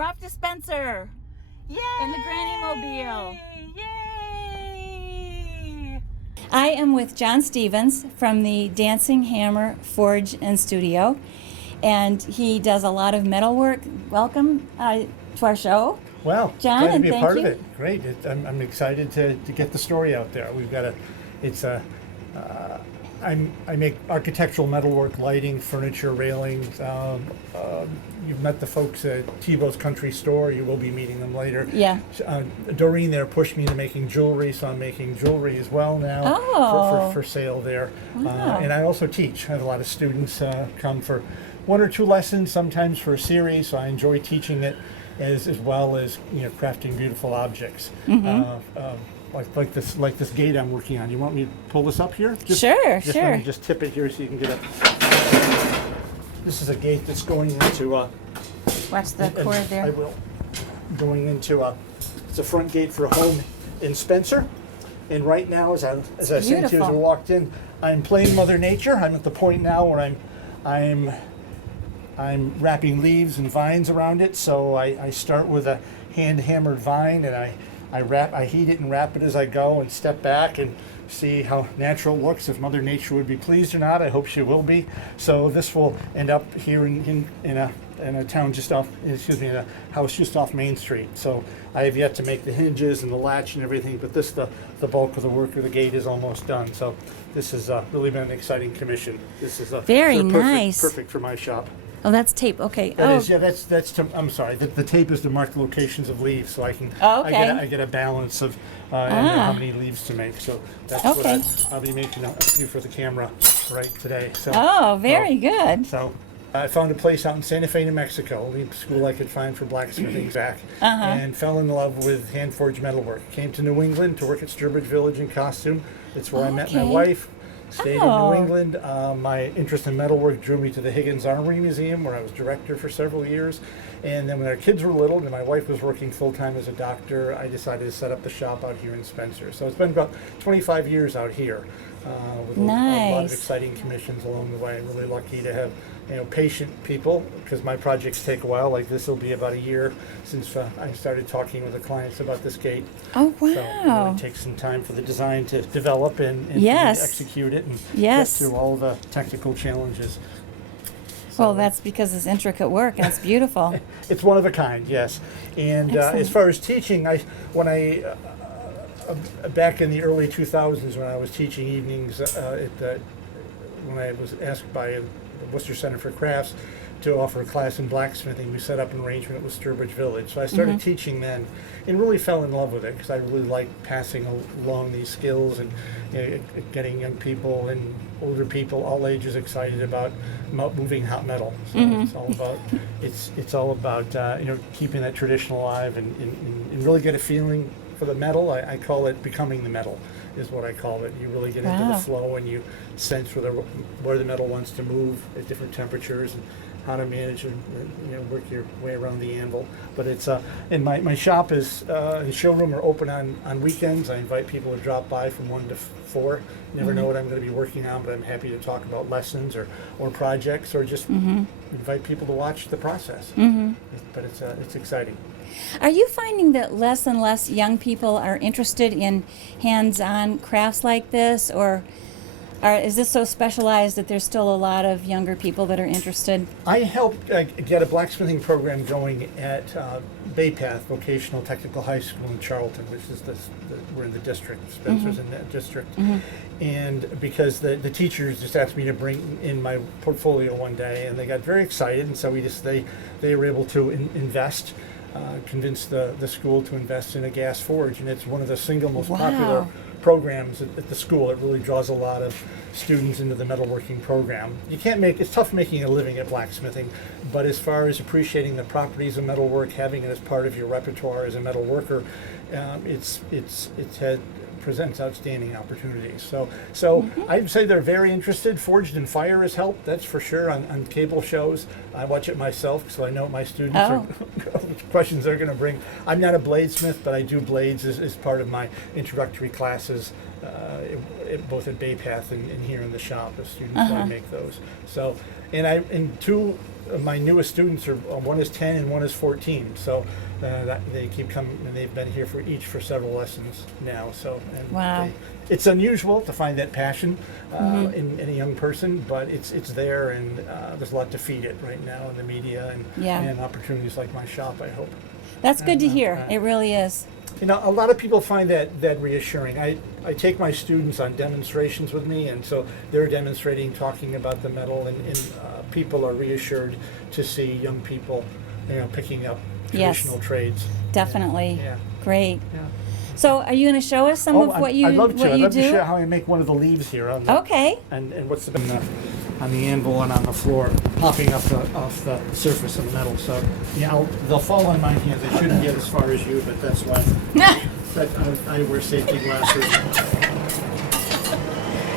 We're off to Spencer. Yay! In the Granny Mobile. Yay! I am with John Stevens from the Dancing Hammer Forge and Studio, and he does a lot of metalwork. Welcome to our show. Well, John, glad to and be a thank part you. of it. Great. I'm excited to get the story out there. We've got I make architectural metalwork, lighting, furniture, railings. You've met the folks at Tebow's Country Store. You will be meeting them later. Yeah. Doreen there pushed me into making jewelry, so I'm making jewelry as well now for sale there. Wow. And I also teach. I have a lot of students come for one or two lessons, sometimes for a series, so I enjoy teaching it as well as crafting beautiful objects. Like this gate I'm working on. You want me to pull this up here? Sure. Let me just tip it here so you can get it. This is a gate that's going into Watch the cord there. I will. Going into it's a front gate for a home in Spencer. And right now, as I said to you as we walked in, I'm playing Mother Nature. I'm at the point now where I'm wrapping leaves and vines around it. So I start with a hand hammered vine, and I heat it and wrap it as I go, and step back and see how natural it looks. If Mother Nature would be pleased or not, I hope she will be. So this will end up here in a town just off, in a house just off Main Street. So I have yet to make the hinges and the latch and everything, but the bulk of the work of the gate is almost done. So this has really been an exciting commission. This is Very nice. Perfect for my shop. Oh, that's tape. Okay. That's I'm sorry. The tape is to mark the locations of leaves, so I can. Okay. I get a balance of how many leaves to make. So that's what I'll be making a few for the camera right today. So. Very good. So I found a place out in Santa Fe, New Mexico, the school I could find for blacksmithing back, and fell in love with hand forged metalwork. Came to New England to work at Sturbridge Village in costume. It's where I met my wife. Stayed in New England. My interest in metalwork drew me to the Higgins Armory Museum, where I was director for several years. And then when our kids were little and my wife was working full-time as a doctor, I decided to set up the shop out here in Spencer. So it's been about 25 years out here with a lot of exciting commissions along the way. I'm really lucky to have patient people, because my projects take a while. Like this will be about a year since I started talking with the clients about this gate. Oh, wow. So it takes some time for the design to develop and execute it and get through all the technical challenges. Well, that's because it's intricate work and it's beautiful. It's one of a kind, yes. And as far as teaching, back in the early 2000s when I was teaching evenings when I was asked by the Worcester Center for Crafts to offer a class in blacksmithing, we set up an arrangement with Sturbridge Village. So I started teaching then and really fell in love with it, because I really like passing along these skills and getting young people and older people, all ages, excited about moving hot metal. So it's all about keeping that tradition alive and really get a feeling for the metal. I call it becoming the metal, is what I call it. You really get into the flow and you sense where the metal wants to move at different temperatures and how to manage and work your way around the anvil. But it's and my shop is the showroom are open on weekends. I invite people to drop by from 1 to 4. Never know what I'm going to be working on, but I'm happy to talk about lessons or projects, or just invite people to watch the process. But it's exciting. Are you finding that less and less young people are interested in hands-on crafts like this, or is this so specialized that there's still a lot of younger people that are interested? I helped get a blacksmithing program going at Bay Path Vocational Technical High School in Charlton, which is we're in the district. Spencer's in that district. And because the teachers just asked me to bring in my portfolio one day, and they got very excited, and so they were able to invest. Convince the school to invest in a gas forge, and it's one of the single most popular programs at the school. It really draws a lot of students into the metalworking program. It's tough making a living at blacksmithing, but as far as appreciating the properties of metalwork, having it as part of your repertoire as a metal worker, presents outstanding opportunities. So I'd say they're very interested. Forged in Fire has helped, that's for sure, on cable shows. I watch it myself, so I know what my students what questions they're going to bring. I'm not a bladesmith, but I do blades as part of my introductory classes both at Bay Path and here in the shop. The students want to make those. So, and two of my newest students are one is 10 and one is 14. So they keep coming, and they've been here for several lessons now. So and Wow. it's unusual to find that passion in a young person, but it's there, and there's a lot to feed it right now in the media and opportunities like my shop, I hope. That's good to hear. It really is. You know, a lot of people find that reassuring. I take my students on demonstrations with me, and so they're demonstrating, talking about the metal, and people are reassured to see young people, picking up traditional trades. Definitely. Yeah. Great. Yeah. So, are you going to show us some of what you I'd love to. what I'd you love do? to show how I make one of the leaves here on the, Okay. and what's on the anvil and on the floor, popping off the surface of the metal. So they'll fall on my hands. They shouldn't get as far as you, but that's why I wear safety glasses.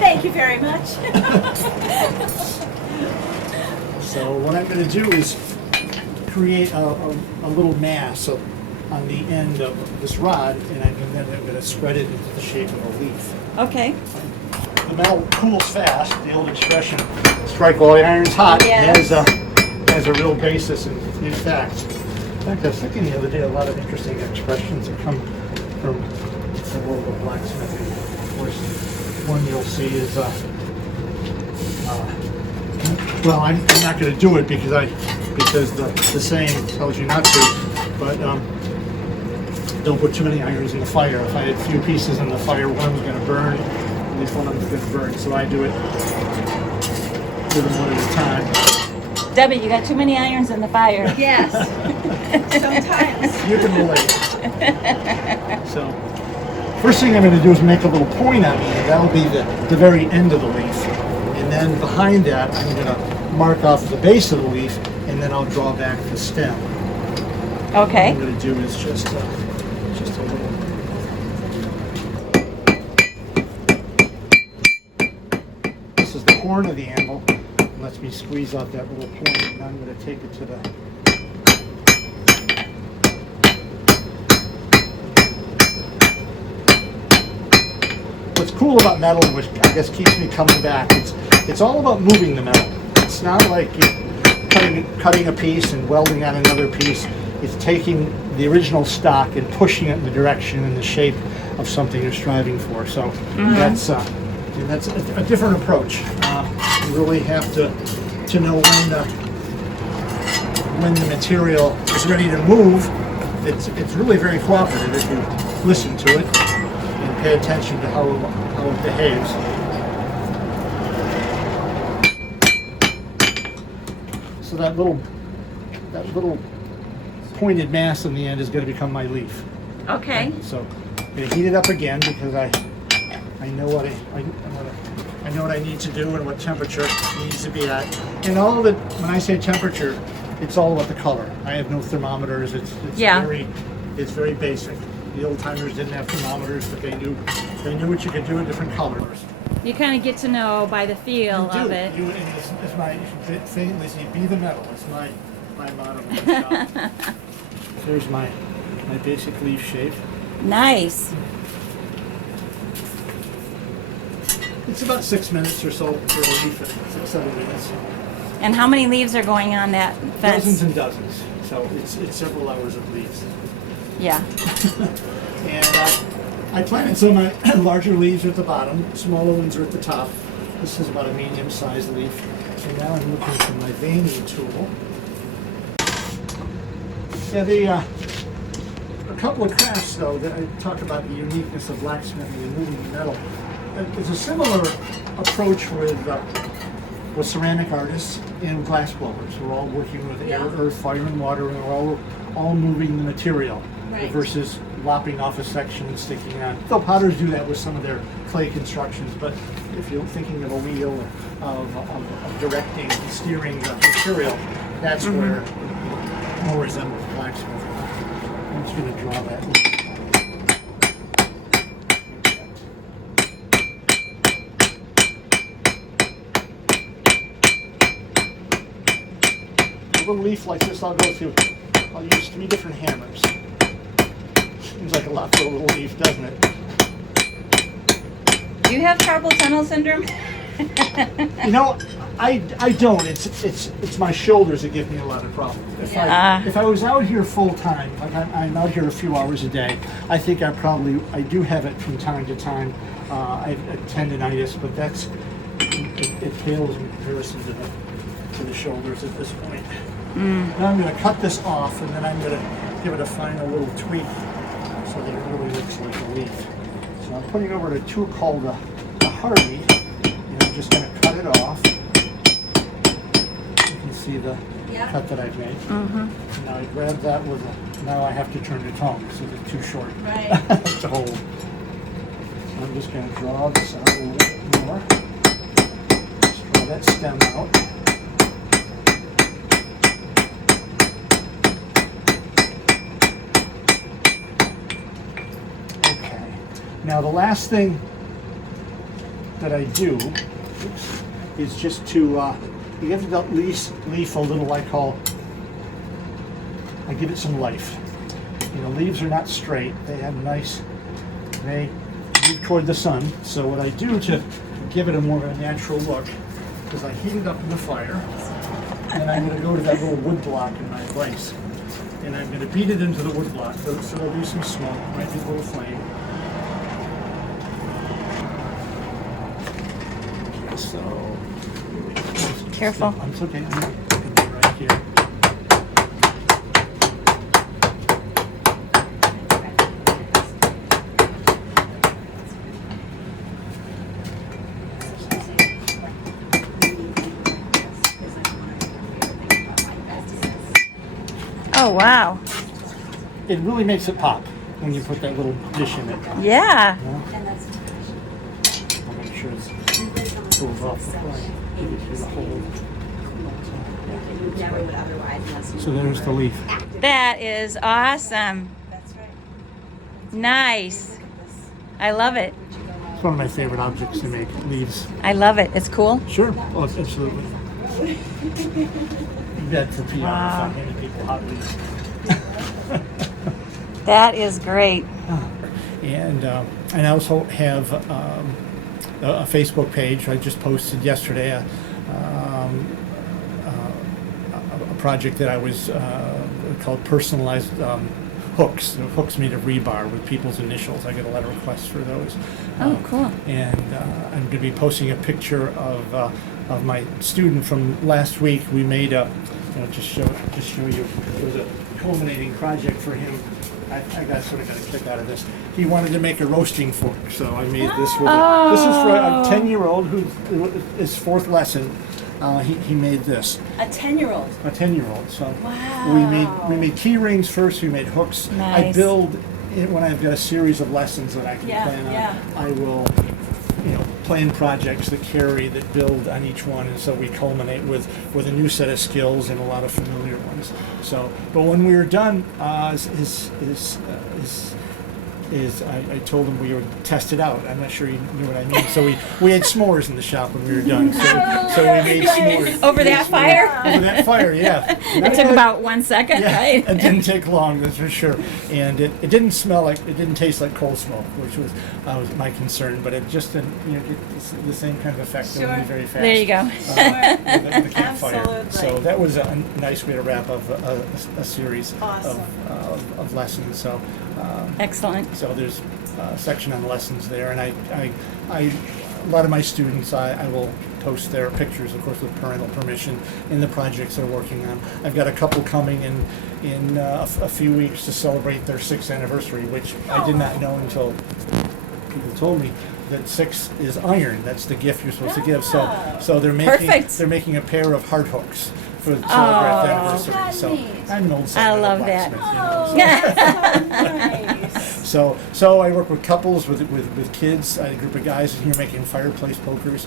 Thank you very much. So what I'm going to do is create a little mass on the end of this rod, and then I'm going to spread it into the shape of a leaf. Okay. The metal cools fast. The old expression, strike while the iron's hot, Yes. has a real basis in fact. In fact, I was thinking the other day, a lot of interesting expressions that come from the world of blacksmithing. Of course, one you'll see is, well, I'm not going to do it because the saying tells you not to, but don't put too many irons in the fire. If I had a few pieces in the fire, one was going to burn, at least one of them was going to burn, so I do them one at a time. Debbie, you got too many irons in the fire. Yes. Sometimes. You can relate. So, first thing I'm going to do is make a little point on it, and that'll be the very end of the leaf. And then behind that, I'm going to mark off the base of the leaf, and then I'll draw back the stem. Okay. What I'm going to do is just a little. This is the horn of the anvil. It lets me squeeze out that little point, and I'm going to take it to the. What's cool about metal, which I guess keeps me coming back, it's all about moving the metal. It's not like cutting a piece and welding on another piece. It's taking the original stock and pushing it in the direction and the shape of something you're striving for. So that's a different approach. You really have to know when the material is ready to move. It's really very cooperative if you listen to it and pay attention to how it behaves. So that little pointed mass in the end is going to become my leaf. Okay. So I'm going to heat it up again because I know what I know what I need to do and what temperature it needs to be at. And all that, when I say temperature, it's all about the color. I have no thermometers. It's very basic. The old timers didn't have thermometers, but they knew what you could do in different colors. You kind of get to know by the feel of it. It's my famously be the metal. It's my motto in the shop. Here's my basic leaf shape. Nice. It's about 6 minutes or so for a leaf, 6-7 minutes. And how many leaves are going on that fence? Dozens and dozens. So it's several hours of leaves. Yeah. And I planted some larger leaves at the bottom, smaller ones are at the top. This is about a medium-sized leaf. So now I'm looking for my veining tool. Yeah, a couple of crafts though that I talk about the uniqueness of blacksmithing and moving metal. There's a similar approach with ceramic artists and glass blowers. We're all working with air, earth, fire, and water, and we're all moving the material versus lopping off a section and sticking on. Though potters do that with some of their clay constructions, but if you're thinking of a wheel of directing, steering the material, that's where it more resembles blacksmithing. I'm just going to draw that. A little leaf like this, I'll use 3 different hammers. Seems like a lot for a little leaf, doesn't it? Do you have carpal tunnel syndrome? You know, I don't. It's my shoulders that give me a lot of problems. If I was out here full time, like I'm out here a few hours a day, I think I do have it from time to time. I have tendonitis, but it pales in comparison to the shoulders at this point. Now I'm going to cut this off, and then I'm going to give it a final little tweak so that it really looks like a leaf. So I'm putting over a tool called the Hardy, and I'm just going to cut it off. You can see the cut that I've made. Now I grab that with now I have to turn it home because it's too short to hold. So I'm just going to draw this out a little bit more. Just draw that stem out. Okay. Now the last thing that I do is just to give the leaf a little, I give it some life. You know, leaves are not straight. They have they move toward the sun. So what I do to give it a more of a natural look is I heat it up in the fire, and I'm going to go to that little wood block in my vise, and I'm going to beat it into the wood block so there'll be some smoke, might be a little flame. Okay, so Careful. it's okay. I'm going to be right here. Oh, wow. It really makes it pop when you put that little dish in it. Yeah. You know? I'll make sure it pulls off before I give it the hole. So there's the leaf. That is awesome. That's right. Nice. I love it. It's one of my favorite objects to make, leaves. I love it. It's cool. Sure. Oh, absolutely. That's a PR. Wow. Not many people hot leaves. That is great. And I also have a Facebook page. I just posted yesterday a project that I was called personalized hooks. Hooks made of rebar with people's initials. I get a lot of requests for those. Oh, cool. And I'm going to be posting a picture of my student from last week. We made just show you. It was a culminating project for him. I sort of got a kick out of this. He wanted to make a roasting fork, so I made this with this is for a 10-year-old who his fourth lesson. He made this. A 10-year-old. A 10-year-old. So Wow. we made key rings first. We made hooks. I Nice. build when I've got a series of lessons that I can Yeah, plan on. yeah. I will plan projects that build on each one, and so we culminate with a new set of skills and a lot of familiar ones. So, but when we were done, I told him we would test it out. I'm not sure you knew what I mean. So we had s'mores in the shop when we were done. So we made s'mores. Over that fire? Over that fire, yeah. It took about 1 second, Yeah, right? it didn't take long, that's for sure. And it didn't taste like coal smoke, which was my concern. But it just didn't get the same kind of effect. It would be very fast. There you go. With the campfire. Absolutely. So that was a nice way to wrap up a series Awesome. of lessons. So. Excellent. So there's a section on lessons there, and I a lot of my students, I will post their pictures, of course, with parental permission, in the projects they're working on. I've got a couple coming in a few weeks to celebrate their 6th anniversary, which I did not know until people told me that 6 is iron. That's the gift you're supposed to give. So they're making a pair of heart hooks for the anniversary. That's So neat. I'm an old I love that. blacksmith, Nice. So I work with couples, with kids. I had a group of guys in here making fireplace pokers,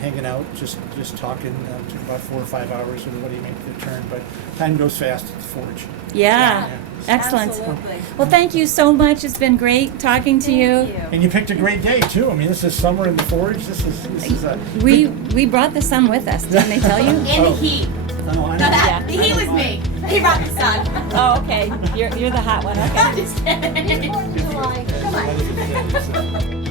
hanging out, just talking. Took about 4 or 5 hours. Everybody made the turn, but time goes fast at the forge. Yeah. Excellent. Absolutely. Well, thank you so much. It's been great talking to you. Thank you. And you picked a great day too. I mean, this is summer in the forge. This is a We brought the sun with us, didn't they tell you? In the heat. Oh, I know. No, that Yeah. the heat was me. He brought the sun. Oh, okay. You're the hot one. Okay. I'm just kidding. Come on.